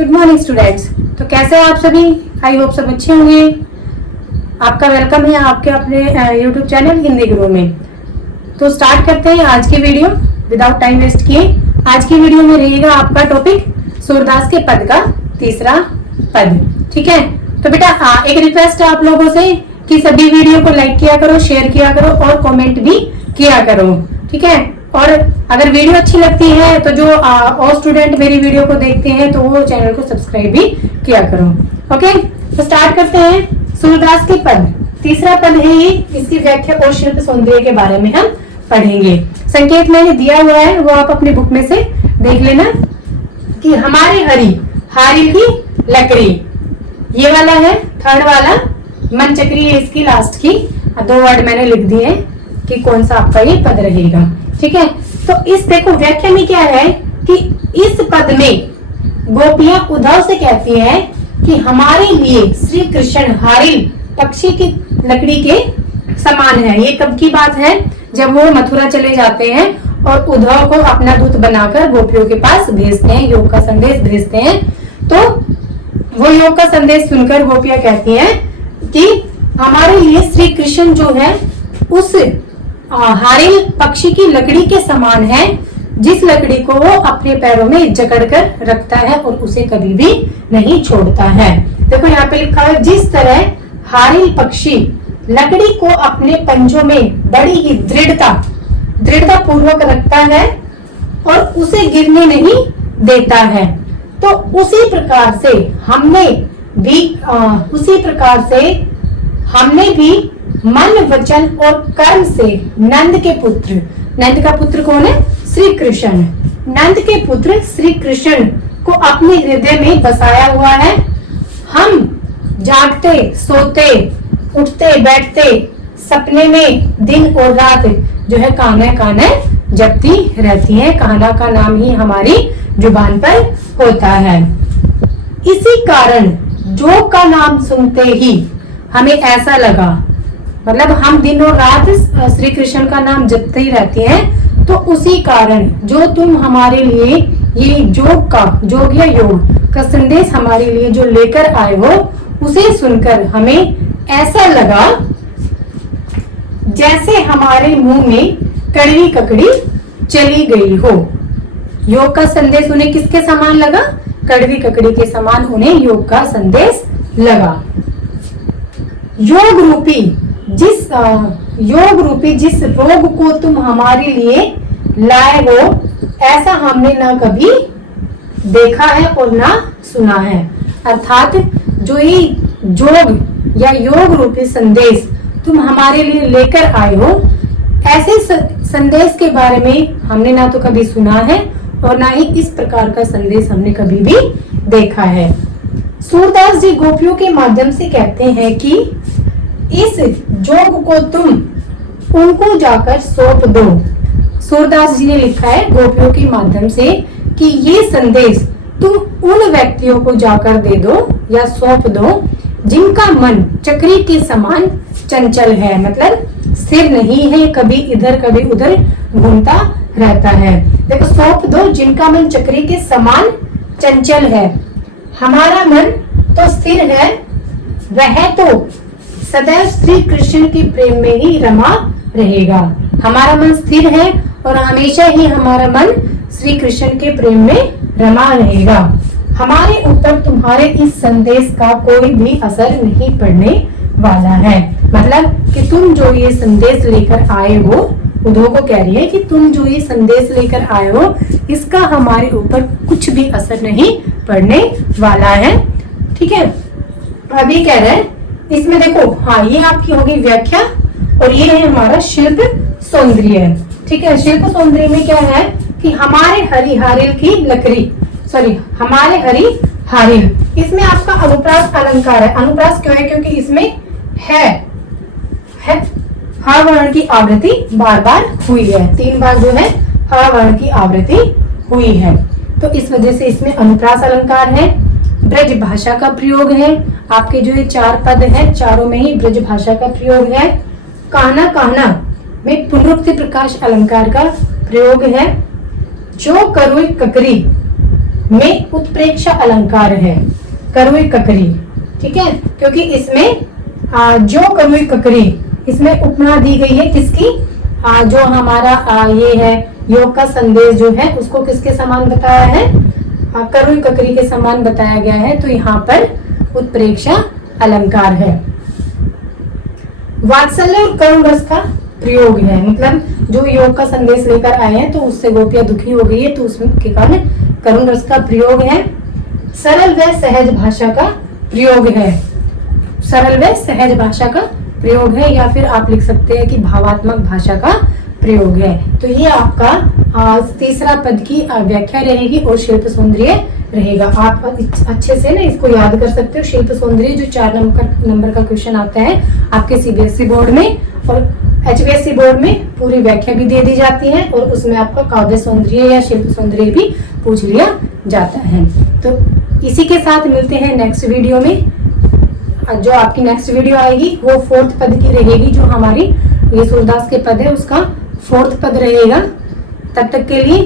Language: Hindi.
Good morning students. तो कैसे हैं आप सभी? आई होप सब अच्छे होंगे। आपका वेलकम है आपके अपने यूट्यूब चैनल हिंदी गुरु में। तो स्टार्ट करते हैं आज की वीडियो विदाउट टाइम वेस्ट किए। आज की वीडियो में रहेगा आपका टॉपिक सूरदास के पद का तीसरा पद। ठीक है, तो बेटा एक रिक्वेस्ट है आप लोगों से कि सभी वीडियो को लाइक किया करो, शेयर किया करो और कमेंट भी किया करो। ठीक है, और अगर वीडियो अच्छी लगती है तो जो और स्टूडेंट मेरी वीडियो को देखते हैं तो वो चैनल को सब्सक्राइब भी किया करो। ओके, तो स्टार्ट करते हैं। सूरदास के पद, तीसरा पद है ये। इसकी व्याख्या और शिल्प सौंदर्य के बारे में हम पढ़ेंगे। संकेत मैंने दिया हुआ है, वो आप अपने बुक में से देख लेना कि हमारे हरी हारिल की लकड़ी, ये वाला है थर्ड वाला, मन चक्री है इसकी लास्ट की। 2 वर्ड मैंने लिख दिए कि कौन सा आपका ये पद रहेगा। ठीक है, तो इस देखो व्याख्या में क्या है कि इस पद में गोपियां उद्धव से कहती हैं कि हमारे लिए श्री कृष्ण हारिल पक्षी की लकड़ी के समान है। ये कब की बात है? जब वो मथुरा चले जाते हैं और उद्धव को अपना दूत बनाकर गोपियों के पास भेजते हैं, योग का संदेश भेजते हैं। तो वो योग का संदेश सुनकर गोपियां कहती हैं कि हमारे लिए श्री कृष्ण जो है उस हारिल पक्षी की लकड़ी के समान है, जिस लकड़ी को वो अपने पैरों में जकड़कर रखता है और उसे कभी भी नहीं छोड़ता है। देखो यहाँ पे लिखा है, जिस तरह हारिल पक्षी लकड़ी को अपने पंजों में बड़ी ही दृढ़ता पूर्वक रखता है और उसे गिरने नहीं देता है, तो उसी प्रकार से हमने भी मन वचन और कर्म से नंद का पुत्र कौन है? श्री कृष्ण। नंद के पुत्र श्री कृष्ण को अपने हृदय में बसाया हुआ है। हम जागते सोते उठते बैठते सपने में दिन और रात जो है कान्हा जपती रहती है। कान्हा का नाम ही हमारी जुबान पर होता है। इसी कारण जोग का नाम सुनते ही हमें ऐसा लगा, मतलब हम दिन और रात श्री कृष्ण का नाम जपते ही रहते हैं, तो उसी कारण जो तुम हमारे लिए ये जोग या योग का संदेश हमारे लिए जो लेकर आए हो, उसे सुनकर हमें ऐसा लगा जैसे हमारे मुंह में कड़वी ककड़ी चली गई हो। योग का संदेश उन्हें किसके समान लगा? कड़वी ककड़ी के समान उन्हें योग का संदेश लगा। योग रूपी जिस रोग को तुम हमारे लिए लाए हो, ऐसा हमने ना कभी देखा है और ना सुना है। अर्थात जो ये जोग या योग रूपी संदेश तुम हमारे लिए लेकर आए हो, ऐसे संदेश के बारे में हमने ना तो कभी सुना है और ना ही इस प्रकार का संदेश हमने कभी भी देखा है। सूरदास जी गोपियों के माध्यम से कहते हैं कि इस जोग को तुम उनको जाकर सौंप दो। सूरदास जी ने लिखा है गोपियों के माध्यम से कि ये संदेश तुम उन व्यक्तियों को जाकर दे दो या सौंप दो जिनका मन चक्री के समान चंचल है, मतलब स्थिर नहीं है, कभी इधर कभी उधर घूमता रहता है। देखो, सौंप दो जिनका मन चक्री के समान चंचल है। हमारा मन तो स्थिर है, वह तो सदैव श्री कृष्ण के प्रेम में ही रमा रहेगा। हमारा मन स्थिर है और हमेशा ही हमारा मन श्री कृष्ण के प्रेम में रमा रहेगा। हमारे ऊपर तुम्हारे इस संदेश का कोई भी असर नहीं पड़ने वाला है। मतलब कि तुम जो ये संदेश लेकर आए हो, उद्धव को कह रही है कि तुम जो ये संदेश लेकर आए हो, इसका हमारे ऊपर कुछ भी असर नहीं पड़ने वाला है। ठीक है, अभी कह रहे हैं इसमें देखो, हाँ ये आपकी होगी व्याख्या और ये है हमारा शिल्प सौंदर्य। ठीक है, शिल्प सौंदर्य में क्या है कि हमारे हरी हारिल की लकड़ी, हमारे हरी हारिल, इसमें आपका अनुप्रास अलंकार है। अनुप्रास क्यों है? क्योंकि इसमें है हा वर्ण की आवृत्ति बार बार हुई है। 3 बार जो है हा वर्ण की आवृत्ति हुई है, तो इस वजह से इसमें अनुप्रास अलंकार है। ब्रज भाषा का प्रयोग है। आपके जो ये 4 पद है, चारों में ही ब्रज भाषा का प्रयोग है। कान्हा में पुनरुक्ति प्रकाश अलंकार का प्रयोग है। जो करुई ककरी में उत्प्रेक्षा अलंकार है, करुई ककरी। ठीक है, क्योंकि इसमें जो करुई ककरी, इसमें उपमा दी गई है किसकी, जो हमारा ये है योग का संदेश जो है उसको किसके समान बताया है, करुई ककरी के समान बताया गया है। तो यहाँ पर उत्प्रेक्षा अलंकार है। वात्सल्य और करुण रस का प्रयोग है, मतलब जो योग का संदेश लेकर आए हैं तो उससे गोपियां दुखी हो गई है, तो उसके कारण करुण रस का प्रयोग है। सरल व सहज भाषा का प्रयोग है, सरल व सहज भाषा का प्रयोग है, या फिर आप लिख सकते हैं कि भावात्मक भाषा का प्रयोग है। तो ये आपका तीसरा पद की व्याख्या रहेगी और शिल्प सौंदर्य रहेगा। आप अच्छे से ना इसको याद कर सकते हो। शिल्प सौंदर्य जो 4 नंबर का क्वेश्चन आता है आपके सीबीएसई बोर्ड में, और एचबीएसई बोर्ड में पूरी व्याख्या भी दे दी जाती है, और उसमें आपका काव्य सौंदर्य या शिल्प सौंदर्य भी पूछ लिया जाता है। तो इसी के साथ मिलते हैं नेक्स्ट वीडियो में। जो आपकी नेक्स्ट वीडियो आएगी वो 4th पद की रहेगी, जो हमारी ये सूरदास के पद है उसका 4th पद रहेगा। तब तक के लिए